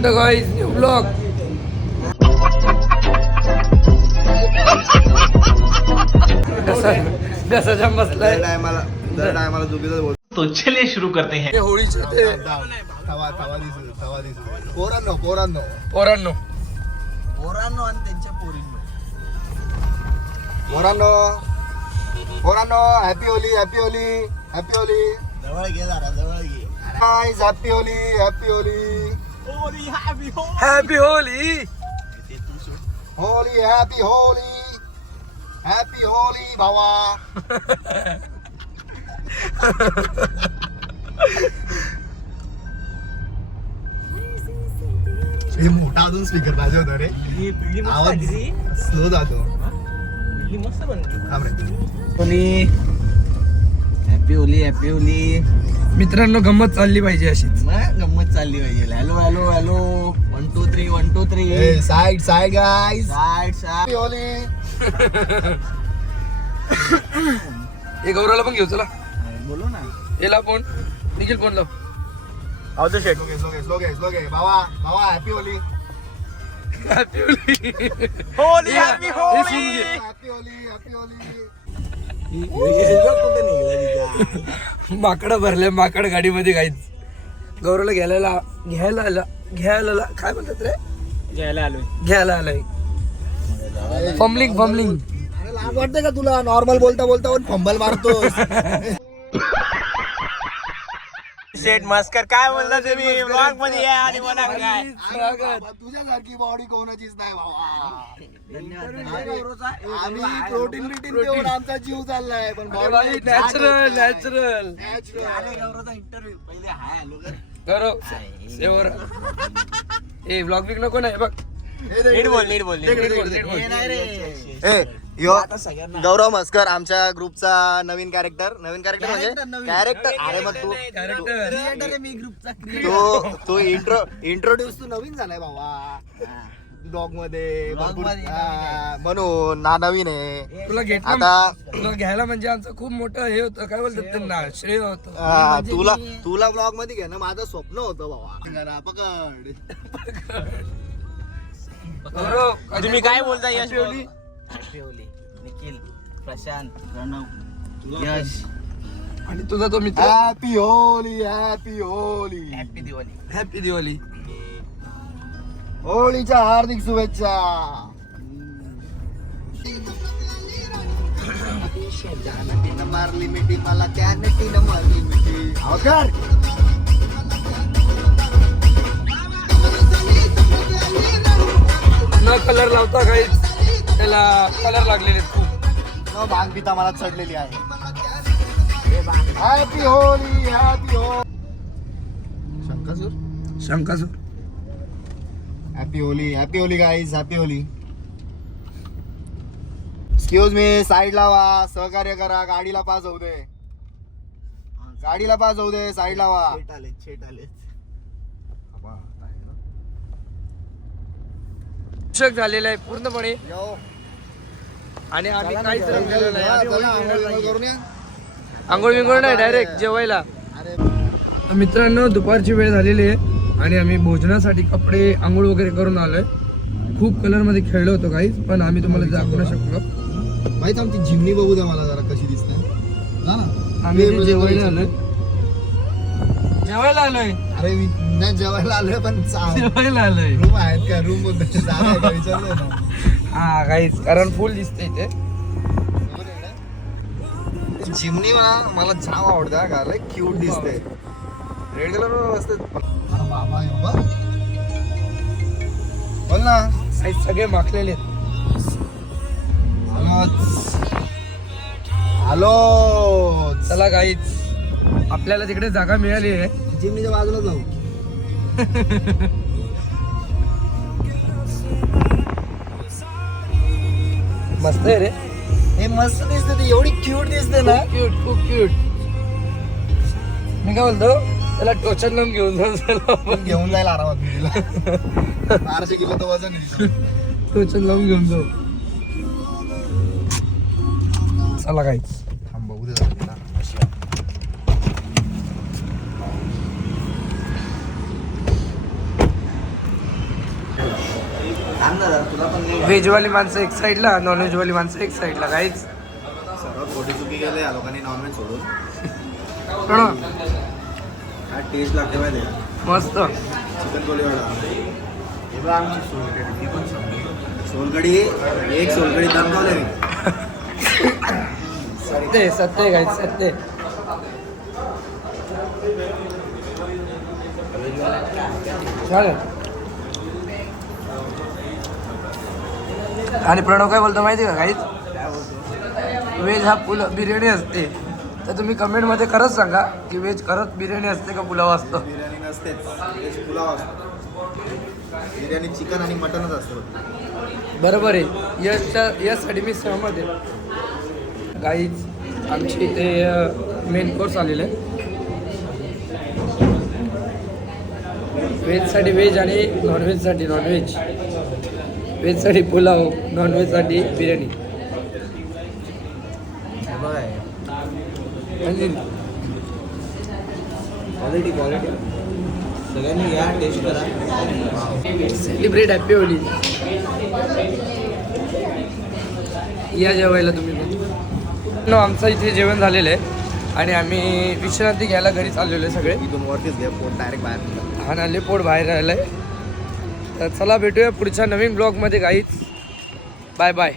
Guys new blog कसा जाम बसलाय दर टायमाला चुकीचं बोलतो. तो चलिए शुरू करते हैं. होळीचे ते पोरांनो पोरांनो आणि त्यांच्या पोरांनो happy Holi happy Holi happy Holy. जवळ घे जरा जवळ घे. Happy Holi happy Holi happy Holi Holi happy Holi happy Holy भावा. हे मोठा अजून स्पीकर पाहिजे होता रे. आवाज स्लो जातो. थांब रे. Happy Holi happy Holi. मित्रांनो गंमत चालली पाहिजे अशीच. गंमत चालली पाहिजे. Hello hello hello 1 2 3 1 2 3 side side guys side side Holi. हे गौरवला पण घेऊ चला. बोलो ना. याला फोन निखिल फोन लाव. आवतो शेट. स्लो घे बाबा बाबा happy Holi happy Holi Holi happy Holi happy Holi happy Holy. माकड भरले माकड गाडीमध्ये काहीच. गौरवला घ्यायला काय म्हणतात रे. घ्यायला आलोय. फमलिंग अरे लाज वाटते का तुला. नॉर्मल बोलता बोलता फंबल मारतो. शेट मस्कर काय बोलला तुम्ही ब्लॉग मध्ये या आणि बोला काय. तुझ्यासारखी बॉडी कोणाचीच नाही बाबा. आम्ही प्रोटीन बिटीन देऊन आमचा जीव चाललाय पण बॉडी नॅचरल इंटरव्ह्यू पहिले हाय हॅलो गौरव सेवर ए ब्लॉग बिग नको नाही बघ. नीट बोल गौरव मस्कर आमच्या ग्रुपचा नवीन कॅरेक्टर म्हणजे कॅरेक्टर. अरे मग तू तो इंट्रोड्यूस तू नवीन झालाय बाबा ब्लॉग मध्ये म्हणून ना नवीन आहे. तुला तुला घ्यायला म्हणजे आमचं खूप मोठं हे होतं. काय बोलतात त्यांना श्रेय होतं. तुला ब्लॉग मध्ये घेणं माझं स्वप्न होतं बाबा. गौरव तुम्ही काय बोलता यश. निखिल प्रशांत प्रणव यश आणि तुझा तो मित्र happy Holi happy Holi happy Diwali. Happy Diwali. होळीच्या हार्दिक शुभेच्छा. मारली मिठी मला कॅनेटीन मारली मिठी. अवघड न कलर लावता काहीच त्याला कलर लागलेले खूप. न भांग पिता मला चढलेली आहे. Happy Holi happy Holi. Shankasur happy Holi guys happy Holi. Excuse me side लावा. सहकार्य करा. गाडीला पास होऊ दे. साईड लावा. शक झालेलं आहे पूर्णपणे आणि आम्ही काहीच रंगलेलं नाही. आंघोळ बिंघोळ नाही डायरेक्ट जेवायला. तर मित्रांनो दुपारची वेळ झालेली आहे आणि आम्ही भोजनासाठी कपडे आंघोळ वगैरे करून आलोय. खूप कलर मध्ये खेळलो होतो काहीच पण आम्ही तुम्हाला दाखवू नाही शकलो. माहित आमची जिमनी बघू द्या मला जरा कशी दिसते. आम्ही जेवायला आलोय. अरे नाही जेवायला आलोय पण जेवायला आलोय. रूम आहेत का. रूम विचारलं ना. हा काहीच कारण फुल दिसते इथे. जिमनी मला जाम आवडतं का. क्यूट दिसते. रेड कलर असते बाबा. बोल ना. सगळे माखलेले आहेत. हॅलो चला काहीच आपल्याला तिकडे जागा मिळाली आहे. जिमनीच्या बाजूला जाऊ. मस्त आहे रे. हे मस्त दिसते. ती एवढी क्यूट दिसते ना. खूप क्यूट. मी काय बोलतो त्याला टोचन लावून घेऊन घेऊन जाईल आरामात मी तिला. 1200 किलो तर वजन आहे. टोचन लावून घेऊन जाऊ. चला काहीच थांब बघू दे. व्हेजवाली माणसं एक साईडला, नॉनव्हेजवाली माणसं एक साईडला काहीच. सर्वात मोठी चुकी गेले या लोकांनी नॉनव्हेज सोडून. पण काय टेस्ट लागते माहिती आहे? मस्त. चिकन कोलीवाडा हे बघ आमची सोलकढी, ती पण सोलकढी एक सोलकढी दमवले मी. सत्य सत्य गाईज सत्य. चालेल. आणि प्रणव काय बोलतो माहिती का काहीच, व्हेज हा बिर्याणी असते. तर तुम्ही कमेंटमध्ये खरंच सांगा की व्हेज खरंच बिर्याणी असते का पुलाव असतो. बिर्याणी नसतेच, व्हेज पुलाव असतो. बिर्याणी चिकन आणि मटनच असतं. बरोबर आहे. यासाठी मी सहमत आहे. गाईज आमची इथे मेन कोर्स आलेलं आहे. व्हेजसाठी व्हेज आणि नॉनव्हेजसाठी नॉनव्हेज. व्हेजसाठी पुलाव, नॉनव्हेजसाठी बिर्याणी. क्वालिटी क्वालिटी सगळ्यांनी या टेस्ट करा. Celebrate happy Holi. या जेवायला तुम्ही पण. आमचं इथे जेवण झालेलं आहे आणि आम्ही विश्रांती घ्यायला घरी चाललेलो आहे सगळे. इथून वरतीच घ्या, पोट डायरेक्ट बाहेर. हा नाले पोट बाहेर राहिलं आहे. तर चला भेटूया पुढच्या नवीन ब्लॉगमध्ये गाईच. Bye bye.